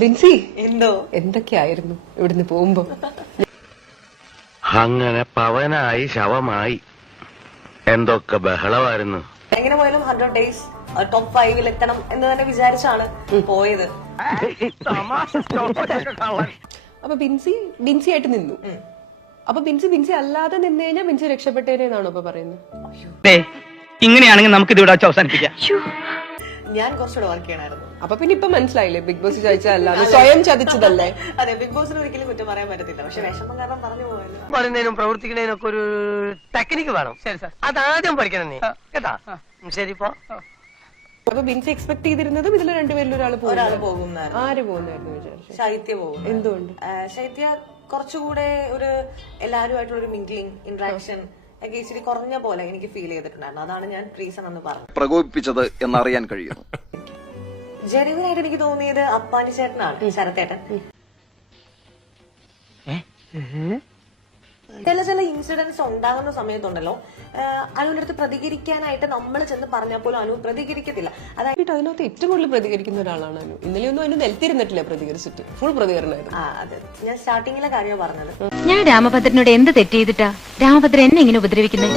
ബിൻസി എന്തോ എന്തൊക്കെയായിരുന്നു ഇവിടുന്ന് പോകുമ്പോ? അങ്ങനെ പവനായി ശവമായി എന്തൊക്കെ ബഹളമായിരുന്നു. എങ്ങനെ പോയാലും 100 days ടോപ്പ് 5 എത്തണം എന്ന് തന്നെ വിചാരിച്ചാണ് പോയത്. അപ്പൊ ബിൻസി ആയിട്ട് നിന്നു. അപ്പൊ ബിൻസി അല്ലാതെ നിന്ന് കഴിഞ്ഞാൽ ബിൻസി രക്ഷപ്പെട്ടേനാണോ ഇപ്പൊ പറയുന്നത്? ഇങ്ങനെയാണെങ്കിൽ നമുക്ക് ഇത് ഇവിടെ അവസാനിപ്പിക്കാം. ഞാൻ കുറച്ചുകൂടെ വർക്ക് ചെയ്യണമായിരുന്നു. അപ്പൊ പിന്നെ ഇപ്പൊ മനസ്സിലായില്ലേ ബിഗ് ബോസ് ചോദിച്ചതല്ലാതെ സ്വയം ചതിച്ചതല്ലേ? അതെ, ബിഗ് ബോസിന് ഒരിക്കലും കുറ്റം പറയാൻ പറ്റത്തില്ല. പക്ഷെ വിഷമം കാരണം പറഞ്ഞു പോയല്ലോ. പറയുന്നതിനും പ്രവർത്തിക്കുന്നതിനും ഒക്കെ ഒരു ടെക്നിക്ക് വേണം. ശരി സാർ, അതാദ്യം പഠിക്കണം നീ കേട്ടാ. ശരി ഇപ്പൊ അപ്പൊ ബിൻസി എക്സ്പെക്ട് ചെയ്തിരുന്നതും ഇതിൽ രണ്ടുപേരിൽ ഒരാൾ പോകുന്നായിരുന്നു. ആര് പോകുന്നായിരുന്നു വിചാരിച്ചു? ശൈത്യ പോകും. എന്തുകൊണ്ട്? ശൈത്യ കുറച്ചുകൂടെ ഒരു എല്ലാവരുമായിട്ടുള്ള ഒരു മിംഗ്ലിംഗ് ഇന്ററാക്ഷൻ ഒക്കെ ഇച്ചിരി കുറഞ്ഞ പോലെ എനിക്ക് ഫീൽ ചെയ്തിട്ടുണ്ടായിരുന്നു. അതാണ് ഞാൻ റീസൺ എന്ന് പറഞ്ഞത്. പ്രകോപിപ്പിച്ചത് എന്നറിയാൻ കഴിയുന്നു. ജെനുവിനായിട്ട് എനിക്ക് തോന്നിയത് അപ്പാനി ചേട്ടനാണ്, ശരത്തേട്ടൻ. ചില ഇൻസിഡൻസ് ഉണ്ടാകുന്ന സമയത്തുണ്ടല്ലോ, അനുവിന്റെ അടുത്ത് പ്രതികരിക്കാനായിട്ട് നമ്മൾ ചെന്ന് പറഞ്ഞാൽ പോലും അനു പ്രതികരിക്കത്തില്ല. അതായത് അതിനകത്ത് ഏറ്റവും കൂടുതൽ പ്രതികരിക്കുന്ന ഒരാളാണ് അനു. ഇന്നലെ ഒന്നും അനു നിലത്തിരുന്നിട്ടില്ല പ്രതികരിച്ചിട്ട്, ഫുൾ പ്രതികരണമായിരുന്നു. അതെ, ഞാൻ സ്റ്റാർട്ടിങ്ങിലെ കാര്യമാണ് പറഞ്ഞത്. ഞാൻ രാമഭദ്രനോട് എന്ത് തെറ്റ് ചെയ്തിട്ടാ രാമഭദ്രൻ എന്നെ ഇങ്ങനെ ഉപദ്രവിക്കുന്നത്?